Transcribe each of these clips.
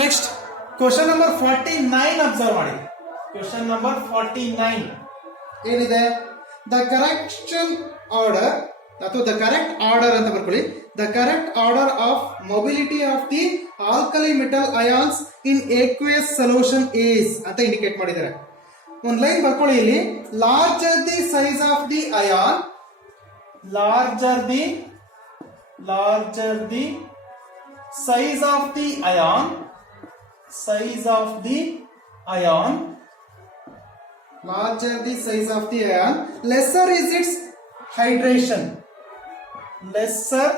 Next question number 49 observe ಮಾಡಿ. Question number 49 ಏನಿದೆ? The correction order ಅಥವಾ ದ ಕರೆಕ್ಟ್ ಆರ್ಡರ್ ಅಂತ ಬರ್ಕೊಳ್ಳಿ. The correct order of mobility of the alkali metal ions in aqueous solution is ಅಂತ indicate ಮಾಡಿದ್ದಾರೆ. ಒಂದು line ಬರ್ಕೊಳ್ಳಿ ಇಲ್ಲಿ. Larger the size of the ion, larger the size of the ion, larger the size of the ion, lesser is its hydration, lesser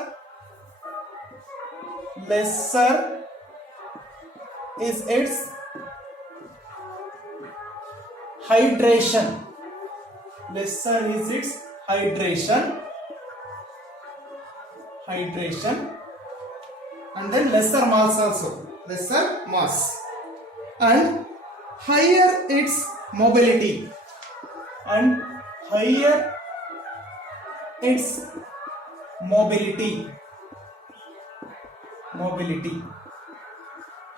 is its hydration, lesser is its hydration, and then lesser mass also, lesser mass, and higher its mobility, and higher its mobility,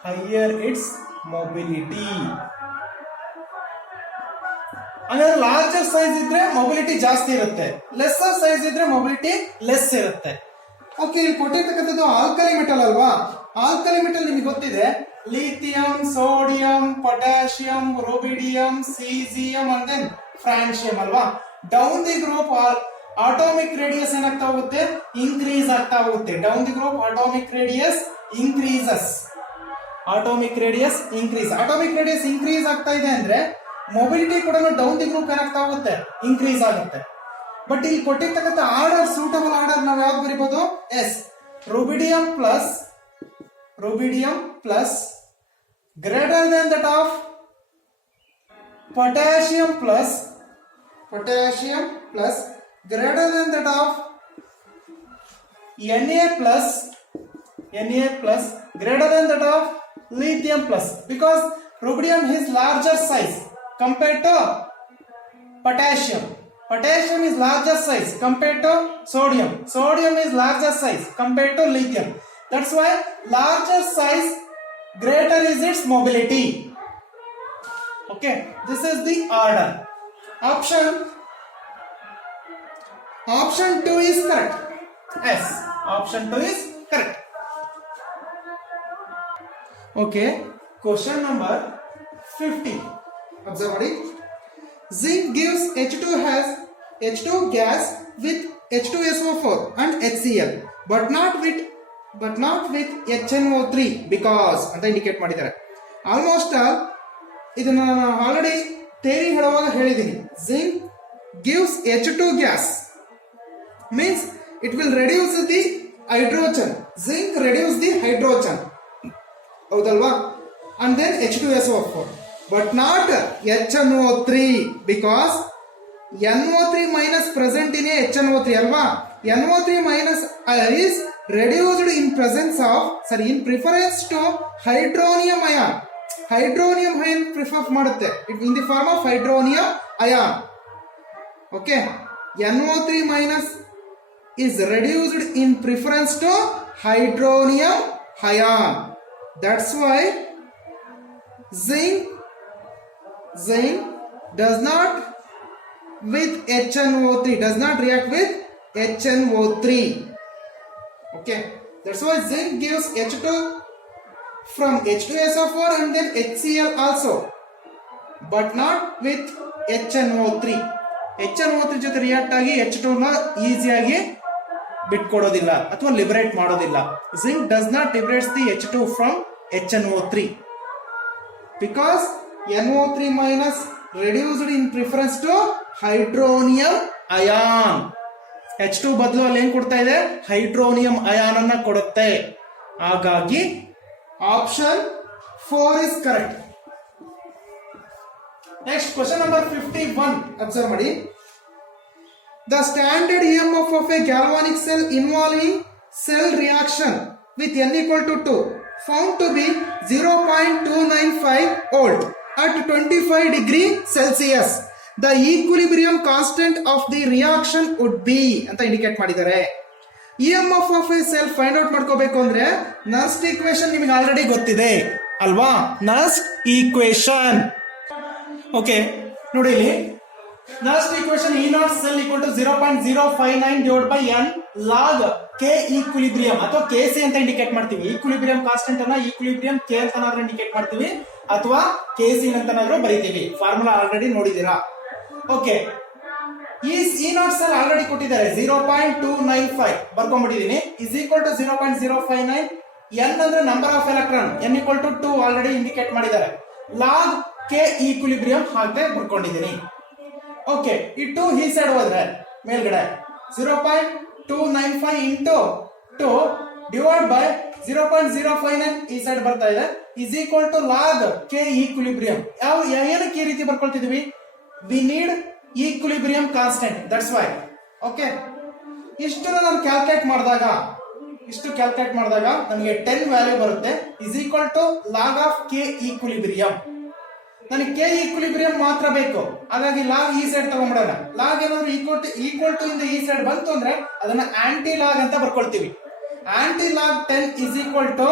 higher its mobility. ಅಂದ್ರೆ larger size ಇದ್ರೆ mobility ಜಾಸ್ತಿ ಇರುತ್ತೆ, lesser size ಇದ್ರೆ mobility less ಇರುತ್ತೆ. Okay, ಇಲ್ಲಿ ಕೊಟ್ಟಿರ್ತಕ್ಕಂಥದ್ದು alkali metal ಅಲ್ವಾ? Alkali metal ನಿಮಗೆ ಗೊತ್ತಿದೆ, lithium, sodium, potassium, rubidium, caesium and then francium ಅಲ್ವಾ? Down the group atomic radius ಏನಾಗ್ತಾ ಹೋಗುತ್ತೆ? ಇನ್ಕ್ರೀಸ್ ಆಗ್ತಾ ಹೋಗುತ್ತೆ. Down the group atomic radius increases, atomic radius increase ಆಗ್ತಾ ಇದೆ ಅಂದ್ರೆ ಮೊಬಿಲಿಟಿ ಕೂಡ ಡೌನ್ ದಿ ಗ್ರೂಪ್ ಏನಾಗ್ತಾ ಹೋಗುತ್ತೆ? ಇನ್ಕ್ರೀಸ್ ಆಗುತ್ತೆ. ಬಟ್ ಇಲ್ಲಿ ಕೊಟ್ಟಿರ್ತಕ್ಕಂಥ ಆರ್ಡರ್, ಸೂಟಬಲ್ ಆರ್ಡರ್ ನಾವು ಯಾವ್ದು ಬರೀಬಹುದು? Yes, rubidium plus greater than that of potassium plus greater than that of Na plus greater than that of lithium plus, because rubidium is larger size compared to potassium is larger size compared to sodium is larger size compared to lithium. That's why larger size, greater is its mobility. Okay, this is the order. Option 2 is correct. Yes, option 2 is correct. Okay, question number 50. Observe it. Zinc gives H2 gas with H2SO4 and HCl, but not with HNO3 because ಅಂತ indicate ಮಾಡಿದ್ದಾರೆ. Almost all ಇದನ್ನ ನಾನು already theory ಹೇಳುವಾಗ ಹೇಳಿದ್ದೀನಿ. zinc gives H2 gas means it will reduce the hydrogen. Zinc reduce the hydrogen, ಹೌದಲ್ವಾ? and then H2SO4, but not HNO3 because NO3 minus present in HNO3 alva. NO3 minus is reduced in preference to hydronium ion. Hydronium ion prefer ಮಾಡುತ್ತೆ in the form of hydronium ion. Okay, NO3 minus is reduced in preference to hydronium ion. That's why zinc does not react with HNO3. Okay, that's why zinc gives H2 from H2SO4 and then HCl also, but not with HNO3. HNO3 ಜೊತೆ react ಆಗಿ H2 ನ ಈಸಿಯಾಗಿ ಬಿಟ್ಕೊಡೋದಿಲ್ಲ ಅಥವಾ liberate ಮಾಡೋದಿಲ್ಲ. zinc does not liberate the H2 from HNO3 because NO3 minus reduced in preference to hydronium ion. H2 ಬದಲು ಅಲ್ಲಿ ಏನ್ ಕೊಡ್ತಾ ಇದೆ? ಹೈಡ್ರೋನಿಯಂ ಅಯಾನ್ ಅನ್ನ ಕೊಡುತ್ತೆ. ಹಾಗಾಗಿ option 4 is correct. Next, question number 51. Observe ಮಾಡಿ. The standard EMF of a galvanic cell involving cell reaction with N equal to 2 found to be 0.295 volt at 25 degree Celsius. The equilibrium constant of the reaction would be ಅಂತ indicate ಮಾಡಿದ್ದಾರೆ. EMF of a cell find out ಮಾಡ್ಕೋಬೇಕು ಅಂದ್ರೆ Nernst equation ನಿಮಗೆ already ಗೊತ್ತಿದೆ. ಅಲ್ವಾ, ನಸ್ಟ್ equation. Okay ನೋಡಿ ಇಲ್ಲಿ Nernst equation E naught cell equal to 0.059 divide by n log K equilibrium ಅಥವಾ ಕೆ ಸಿ ಅಂತ ಇಂಡಿಕೇಟ್ ಮಾಡ್ತೀವಿ. ಈಕ್ವಿಲಿಬ್ರಿಯಂ ಕಾನ್ಸ್ಟೆಂಟ್ ಅನ್ನ ಈಕ್ವಿಲಿಬ್ರಿಯಂ ಕೆ ಅಂತನಾದ್ರೂ ಇಂಡಿಕೇಟ್ ಮಾಡ್ತೀವಿ ಅಥವಾ ಕೆ ಸಿ ಅಂತನಾದ್ರೂ ಬರೀತೀವಿ. ಫಾರ್ಮುಲಾ ಆಲ್ರೆಡಿ ನೋಡಿದೀರಾ. Okay, E naught cell already ಕೊಟ್ಟಿದ್ದಾರೆ 0.295 ಬರ್ಕೊಂಡ್ಬಿಟ್ಟಿದೀನಿ. Is equal to 0.059. n ಅಂದ್ರೆ number of electron, n equal to 2 already indicate ಮಾಡಿದ್ದಾರೆ. ಲಾಗ್ ಕೆ ಈಕ್ವಿಲಿಬ್ರಿಯಂ ಹಾಗೆ ಬರ್ಕೊಂಡಿದ್ದೀನಿ. ಓಕೆ, ಈ 2 ಈ ಸೈಡ್ ಹೋದ್ರೆ ಮೇಲ್ಗಡೆ 0.295 ಇಂಟು 2 ಡಿವೈಡ್ ಬೈ 0.059 ಈ ಸೈಡ್ ಬರ್ತಾ ಇದೆ is equal to log K equilibrium. ಏನಕ್ಕೆ ಈ ರೀತಿ ಬರ್ಕೊಳ್ತಿದ್ವಿ? We need equilibrium constant, that's why. Okay, ಇಷ್ಟು ನಾನು ಕ್ಯಾಲ್ಕುಲೇಟ್ ಮಾಡಿದಾಗ ನಮಗೆ 10 ವ್ಯಾಲ್ಯೂ ಬರುತ್ತೆ is equal to log of K equilibrium. ನನಗೆ ಕೆ ಈಕ್ವಿಲಿಬ್ರಿಯಂ ಮಾತ್ರ ಬೇಕು, ಹಾಗಾಗಿ ಲಾಗ್ ಈ ಸೈಡ್ ತಗೊಂಡ್ಬಿಡೋಣ. ಲಾಗ್ ಏನಾದ್ರು ಈಕ್ವಲ್ ಟು ಇಂದ ಈ ಸೈಡ್ ಬಂತು ಅಂದ್ರೆ ಅದನ್ನ ಆಂಟಿ ಲಾಗ್ ಅಂತ ಬರ್ಕೊಳ್ತೀವಿ. Antilog 10 is equal to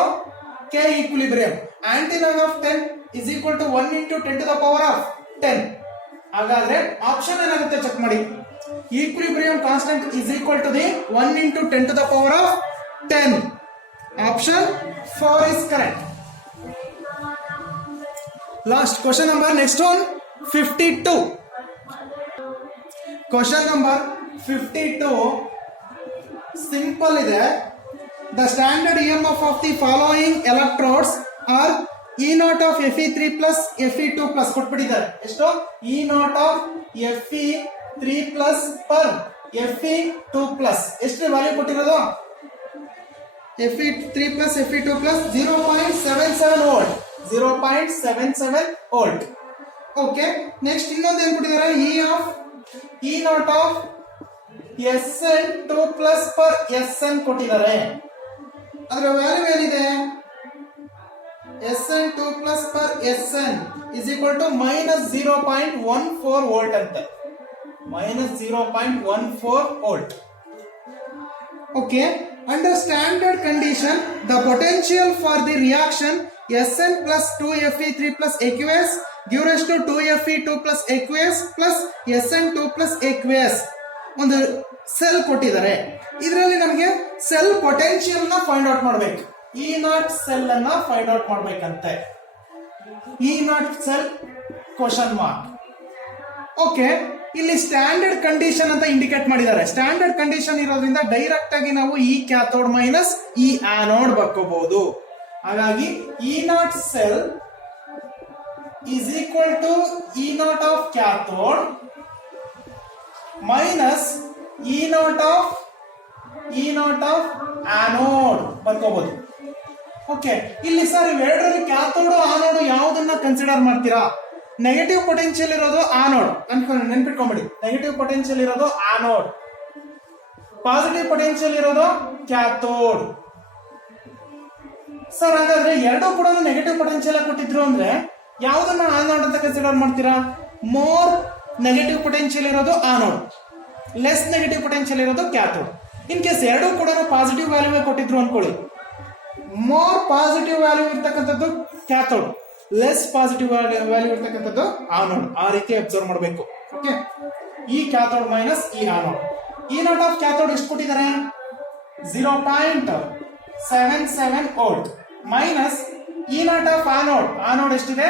K equilibrium. Aunty log of 10 is equal to 1 into 10 to the power of 10. ಹಾಗಾದ್ರೆ ಆಪ್ಷನ್ ಏನಾಗುತ್ತೆ ಚೆಕ್ ಮಾಡಿ. Equilibrium constant is equal to the 1 into 10 to the power of 10. Option 4 is correct. Last question number, next one 52. Question number 52 simple ಇದೆ. The standard EMF of the following electrodes are E naught of Fe3 plus Fe2 plus ಕೊಟ್ಬಿಟ್ಟಿದ್ದಾರೆ. ಎಷ್ಟು? E naught of Fe3 plus per Fe2 plus ಎಷ್ಟು value ಕೊಟ್ಟಿರೋದು? Fe3 plus Fe2 plus 0.77 volt. 0.77 volt. Okay, next ಇನ್ನೊಂದು ಏನ್ ಕೊಟ್ಟಿದ್ದಾರೆ? E naught of Sn2 plus per Sn ಕೊಟ್ಟಿದ್ದಾರೆ. ಅದರ value ಏನಿದೆ? Sn2 plus per Sn is equal to minus 0.14 volt ಅಂತೆ. minus 0.14 volt. Okay, under standard condition the potential for the reaction Sn plus 2Fe3 plus aqueous give rise to 2Fe2 plus aqueous plus Sn2 plus aqueous. ಒಂದು cell ಕೊಟ್ಟಿದ್ದಾರೆ, ಇದರಲ್ಲಿ ನಮಗೆ cell potential ನ find out ಮಾಡಬೇಕು. E naught cell ಅನ್ನ find out ಮಾಡಬೇಕಂತೆ. E naught cell question mark. Okay, ಇಲ್ಲಿ standard condition ಅಂತ ಇಂಡಿಕೇಟ್ ಮಾಡಿದ್ದಾರೆ. ಸ್ಟ್ಯಾಂಡರ್ಡ್ ಕಂಡೀಷನ್ ಇರೋದ್ರಿಂದ ಡೈರೆಕ್ಟ್ ಆಗಿ ನಾವು E cathode minus E anode ಬರ್ಕೋಬಹುದು. ಹಾಗಾಗಿ E naught cell is equal to E naught of cathode minus E naught of anode ಬರ್ಕೋಬಹುದು. ಓಕೆ, ಇಲ್ಲಿ ಸರ್ ಇವೆರಡರಲ್ಲಿ ಕ್ಯಾಥೋಡ್ ಆನೋಡ್ ಯಾವುದನ್ನ ಕನ್ಸಿಡರ್ ಮಾಡ್ತೀರಾ? ನೆಗೆಟಿವ್ ಪೊಟೆನ್ಶಿಯಲ್ ಇರೋದು ಆನೋಡ್ ನೆನ್ಪಿಟ್ಕೊಂಡ್ಬಿಡಿ. ನೆಗೆಟಿವ್ ಪೊಟೆನ್ಶಿಯಲ್ ಇರೋದು ಆನೋಡ್, ಪಾಸಿಟಿವ್ ಪೊಟೆನ್ಶಿಯಲ್ ಇರೋದು ಕ್ಯಾಥೋಡ್. ಸರ್ ಹಾಗಾದ್ರೆ ಎರಡೂ ಕೂಡ ನೆಗೆಟಿವ್ ಪೊಟೆನ್ಶಿಯಲ್ ಕೊಟ್ಟಿದ್ರು ಅಂದ್ರೆ ಯಾವುದನ್ನ ಆನೋಡ್ ಅಂತ ಕನ್ಸಿಡರ್ ಮಾಡ್ತೀರಾ? ಮೋರ್ ನೆಗೆಟಿವ್ ಪೊಟೆನ್ಶಿಯಲ್ ಇರೋದು ಆನೋಡ್, ಲೆಸ್ ನೆಗೆಟಿವ್ ಪೊಟೆನ್ಶಿಯಲ್ ಇರೋದು ಕ್ಯಾಥೋಡ್. ಇನ್ ಕೇಸ್ ಎರಡೂ ಕೂಡ ಪಾಸಿಟಿವ್ ವ್ಯಾಲ್ಯೂ ಕೊಟ್ಟಿದ್ರು ಅನ್ಕೊಳ್ಳಿ, ಮೋರ್ ಪಾಸಿಟಿವ್ ವ್ಯಾಲ್ಯೂ ಇರ್ತಕ್ಕಂಥದ್ದು ಕ್ಯಾಥೋಡ್, ಲೆಸ್ ಪಾಸಿಟಿವ್ ವ್ಯಾಲ್ಯೂ ಇರ್ತಕ್ಕಂಥದ್ದು ಆನೋಡ್. ಆ ರೀತಿ ಅಬ್ಸರ್ವ್ ಮಾಡಬೇಕು. ಓಕೆ, ಈ cathode minus E anode. E not of cathode ಎಷ್ಟು ಕೊಟ್ಟಿದ್ದಾರೆ? 0.77 volt minus E not of anode ಎಷ್ಟಿದೆ?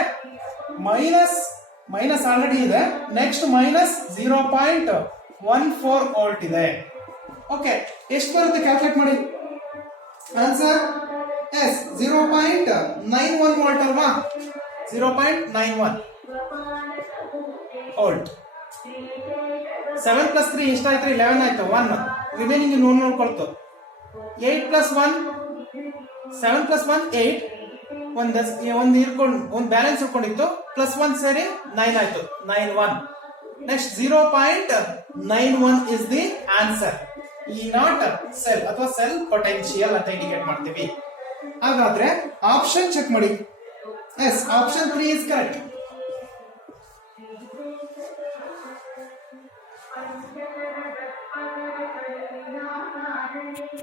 ಮೈನಸ್ ಆಲ್ರೆಡಿ ಇದೆ, ನೆಕ್ಸ್ಟ್ ಮೈನಸ್ 0.14 ವೋಲ್ಟ್ ಇದೆ. ಓಕೆ, ಎಷ್ಟು ಬರುತ್ತೆ ಕ್ಯಾಲ್ಕುಲೇಟ್ ಮಾಡಿ. ಆನ್ಸರ್ ಎಸ್ 0.91 ವೋಲ್ಟ್ ಅಲ್ವಾ? 0.91 ವೋಲ್ಟ್. 7 ಪ್ಲಸ್ 3 ಎಷ್ಟಾಯ್ತು? 11 ಆಯ್ತು. 1 ರಿಮೈನಿಂಗ್ ನೋಡ್ಕೊಳ್ತು. 8 ಪ್ಲಸ್ 1 7 ಪ್ಲಸ್ 1 8 ಒಂದು ಬ್ಯಾಲೆನ್ಸ್ ಇಟ್ಕೊಂಡಿತ್ತು, ಪ್ಲಸ್ 1 ಸೇರಿ 9 ಆಯ್ತು. 91. Next 0.91 is the answer. E naught cell ಅಥವಾ ಸೆಲ್ ಪೊಟೆನ್ಶಿಯಲ್ ಅಂತ ಇಂಡಿಕೇಟ್ ಮಾಡ್ತೀವಿ. ಹಾಗಾದ್ರೆ ಆಪ್ಷನ್ ಚೆಕ್ ಮಾಡಿ. Yes, option 3 is correct.